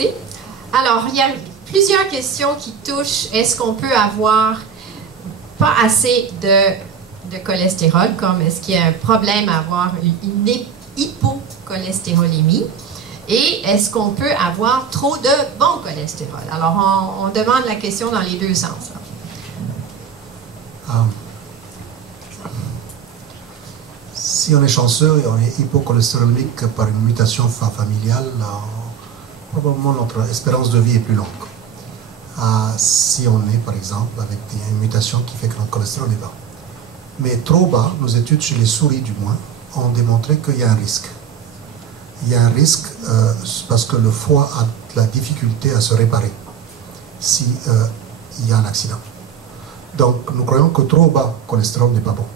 Merci. Alors, il y a plusieurs questions qui touchent, est-ce qu'on peut avoir pas assez de cholestérol, comme est-ce qu'il y a un problème à avoir une hypocholestérolémie, et est-ce qu'on peut avoir trop de bon cholestérol? Alors, on demande la question dans les deux sens. Si on est chanceux et on est hypocholestérolémique par une mutation familiale, probablement notre espérance de vie est plus longue. Si on est, par exemple, avec une mutation qui fait que notre cholestérol est bas. Mais trop bas, nos études chez les souris du moins, ont démontré qu'il y a un risque. Il y a un risque parce que le foie a de la difficulté à se réparer s'il y a un accident. Donc nous croyons que trop bas cholestérol n'est pas bon.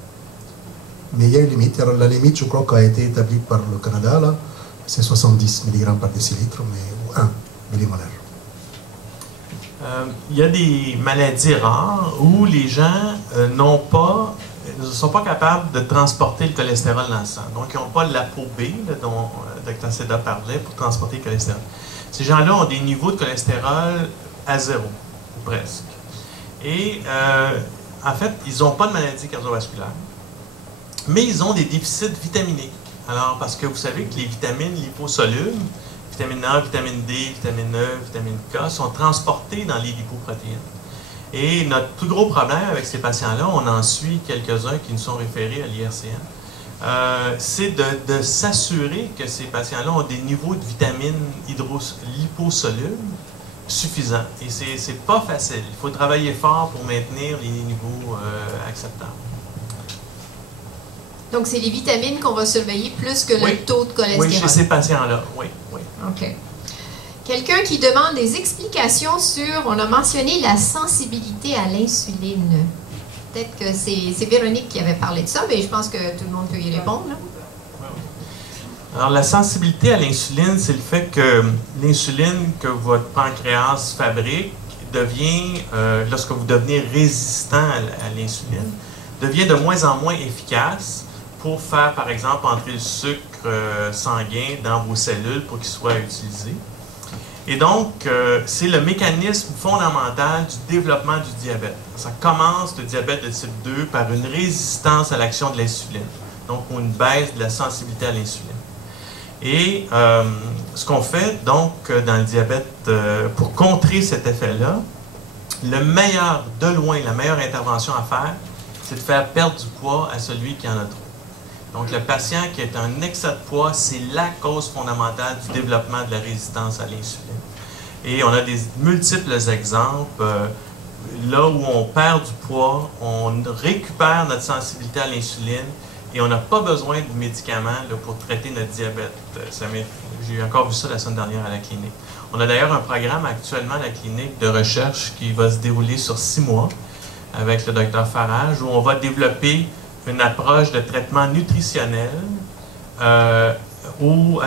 Mais il y a une limite. Alors, la limite, je crois, qui a été établie par le Canada, c'est 70 mg par décilitre, mais 1 millimolaire. Il y a des maladies rares où les gens ne sont pas capables de transporter le cholestérol dans le sang. Donc, ils n'ont pas l'ApoB, dont Dr. Seda parlait, pour transporter le cholestérol. Ces gens-là ont des niveaux de cholestérol à zéro, ou presque. Et, en fait, ils n'ont pas de maladie cardiovasculaire, mais ils ont des déficits vitaminiques. Alors, parce que vous savez que les vitamines liposolubles, vitamine A, vitamine D, vitamine E, vitamine K, sont transportées dans les lipoprotéines. Et notre plus gros problème avec ces patients-là, on en suit quelques-uns qui nous sont référés à l'IRCN, c'est de s'assurer que ces patients-là ont des niveaux de vitamines liposolubles suffisants. Et c'est pas facile. Il faut travailler fort pour maintenir les niveaux acceptables. Donc, c'est les vitamines qu'on va surveiller plus que le taux de cholestérol. Oui, chez ces patients-là, oui. OK. Quelqu'un qui demande des explications sur, on a mentionné la sensibilité à l'insuline. Peut-être que c'est Véronique qui avait parlé de ça, mais je pense que tout le monde peut y répondre. Là. Alors, la sensibilité à l'insuline, c'est le fait que l'insuline que votre pancréas fabrique devient, lorsque vous devenez résistant à l'insuline, devient de moins en moins efficace pour faire, par exemple, entrer le sucre sanguin dans vos cellules pour qu'il soit utilisé. Et donc, c'est le mécanisme fondamental du développement du diabète. Ça commence, le diabète de type 2, par une résistance à l'action de l'insuline, donc une baisse de la sensibilité à l'insuline. Et ce qu'on fait, donc, dans le diabète, pour contrer cet effet-là, le meilleur, de loin, la meilleure intervention à faire, c'est de faire perdre du poids à celui qui en a trop. Donc, le patient qui est un excès de poids, c'est la cause fondamentale du développement de la résistance à l'insuline. Et on a des multiples exemples. Là où on perd du poids, on récupère notre sensibilité à l'insuline et on n'a pas besoin de médicaments là, pour traiter notre diabète. J'ai encore vu ça la semaine dernière à la clinique. On a d'ailleurs un programme actuellement à la clinique de recherche qui va se dérouler sur 6 mois avec le Dr Farage, où on va développer une approche de traitement nutritionnel à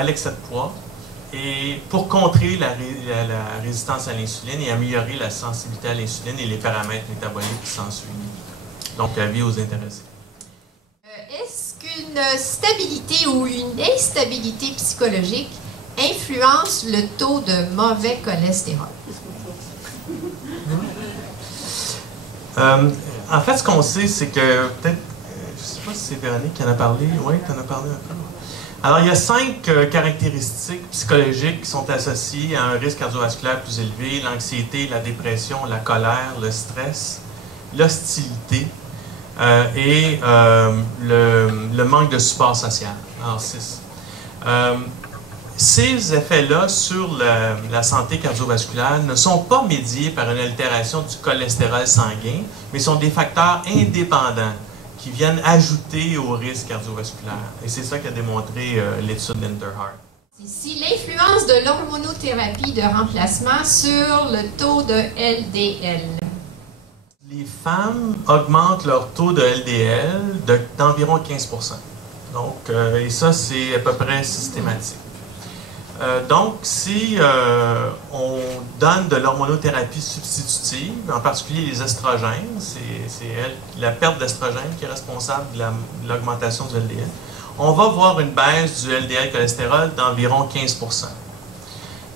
l'excès de poids et pour contrer la résistance à l'insuline et améliorer la sensibilité à l'insuline et les paramètres métaboliques qui s'en suivent. Donc, avis aux intéressés. Est-ce qu'une stabilité ou une instabilité psychologique influence le taux de mauvais cholestérol? En fait, ce qu'on sait, c'est que peut-être, je ne sais pas si c'est Véronique qui en a parlé. Oui, tu en as parlé un peu. Alors, il y a 5 caractéristiques psychologiques qui sont associées à un risque cardiovasculaire plus élevé: l'anxiété, la dépression, la colère, le stress, l'hostilité et le manque de support social. Alors, 6. Ces effets-là sur la santé cardiovasculaire ne sont pas médiés par une altération du cholestérol sanguin, mais sont des facteurs indépendants qui viennent ajouter au risque cardiovasculaire. Et c'est ça qu'a démontré l'étude d'Interheart. Ici, l'influence de l'hormonothérapie de remplacement sur le taux de LDL. Les femmes augmentent leur taux de LDL d'environ 15%. Donc, et ça, c'est à peu près systématique. Donc, si on donne de l'hormonothérapie substitutive, en particulier les estrogènes, c'est la perte d'estrogène qui est responsable de l'augmentation du LDL, on va voir une baisse du LDL cholestérol d'environ 15%.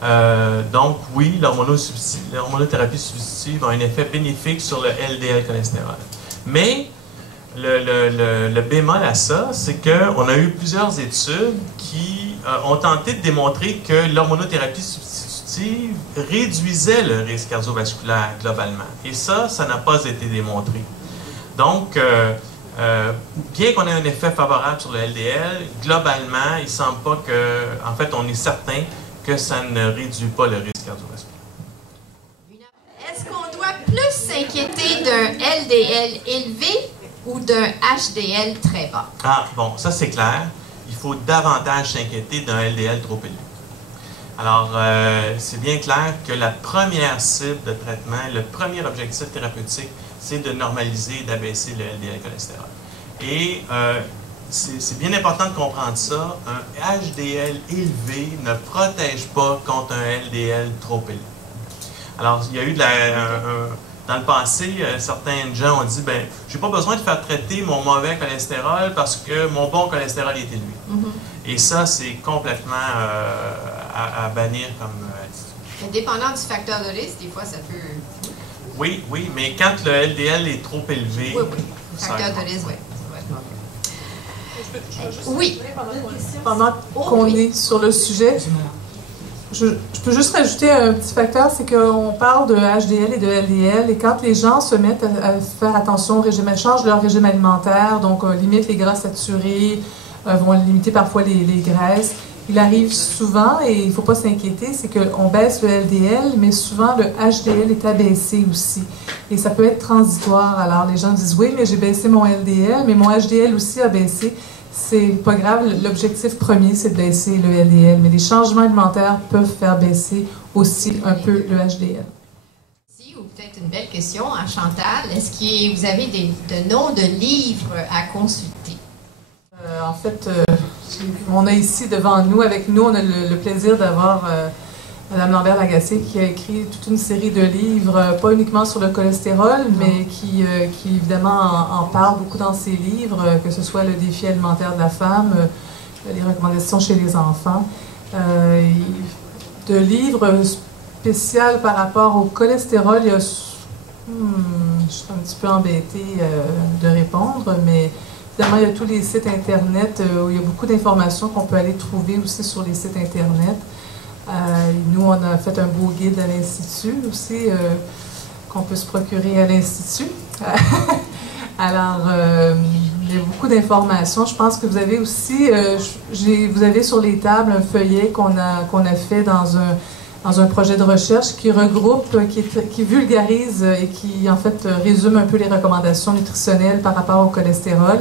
Donc, oui, l'hormonothérapie substitutive a un effet bénéfique sur le LDL cholestérol. Mais, le bémol à ça, c'est qu'on a eu plusieurs études qui ont tenté de démontrer que l'hormonothérapie substitutive réduisait le risque cardiovasculaire globalement. Et ça n'a pas été démontré. Donc, bien qu'on ait un effet favorable sur le LDL, globalement, il ne semble pas que, en fait, on est certain que ça ne réduit pas le risque cardiovasculaire. Est-ce qu'on doit plus s'inquiéter d'un LDL élevé ou d'un HDL très bas? Ah, bon, ça c'est clair. Il faut davantage s'inquiéter d'un LDL trop élevé. Alors, c'est bien clair que la première cible de traitement, le premier objectif thérapeutique, c'est de normaliser et d'abaisser le LDL cholestérol. Et c'est bien important de comprendre ça. Un HDL élevé ne protège pas contre un LDL trop élevé. Alors, il y a eu dans le passé, certains gens ont dit, ben, j'ai pas besoin de faire traiter mon mauvais cholestérol parce que mon bon cholestérol est élevé. Et ça, c'est complètement à bannir comme attitude. Dépendant du facteur de risque, des fois, ça peut... Oui, mais quand le LDL est trop élevé... Oui. Facteur de risque, oui. Oui. Pendant qu'on est sur le sujet, je peux juste rajouter un petit facteur, c'est qu'on parle de HDL et de LDL, et quand les gens se mettent à faire attention au régime, changent leur régime alimentaire, donc limitent les gras saturés, vont limiter parfois les graisses, il arrive souvent, et il ne faut pas s'inquiéter, c'est qu'on baisse le LDL, mais souvent le HDL est abaissé aussi. Et ça peut être transitoire. Alors les gens disent, oui, mais j'ai baissé mon LDL, mais mon HDL aussi a baissé. C'est pas grave, l'objectif premier, c'est de baisser le LDL, mais les changements alimentaires peuvent faire baisser aussi un peu le HDL. Ou peut-être une belle question à Chantal, est-ce que vous avez de noms de livres à consulter? En fait, on a ici devant nous, avec nous, on a le plaisir d'avoir Mme Lambert-Lagacé qui a écrit toute une série de livres, pas uniquement sur le cholestérol, mais qui évidemment en parle beaucoup dans ses livres, que ce soit le défi alimentaire de la femme, les recommandations chez les enfants. De livres spéciaux par rapport au cholestérol, il y a, je suis un petit peu embêtée de répondre, mais évidemment, il y a tous les sites Internet où il y a beaucoup d'informations qu'on peut aller trouver aussi sur les sites Internet. Nous, on a fait un beau guide à l'Institut aussi, qu'on peut se procurer à l'Institut. Alors, il y a beaucoup d'informations. Je pense que vous avez aussi, vous avez sur les tables un feuillet qu'on a fait dans un projet de recherche qui regroupe, qui vulgarise et qui, en fait, résume un peu les recommandations nutritionnelles par rapport au cholestérol.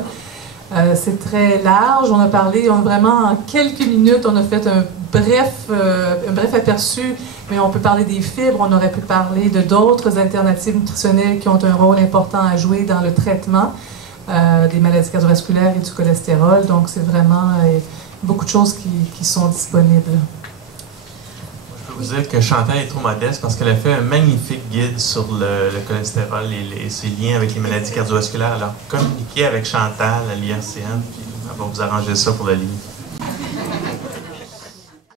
C'est très large. On a parlé, vraiment en quelques minutes, on a fait un bref aperçu, mais on peut parler des fibres, on aurait pu parler de d'autres alternatives nutritionnelles qui ont un rôle important à jouer dans le traitement des maladies cardiovasculaires et du cholestérol. Donc, c'est vraiment beaucoup de choses qui sont disponibles. Je peux vous dire que Chantal est trop modeste parce qu'elle a fait un magnifique guide sur le cholestérol et ses liens avec les maladies cardiovasculaires. Alors, communiquez avec Chantal à l'IRCN, puis elle va vous arranger ça pour le livre.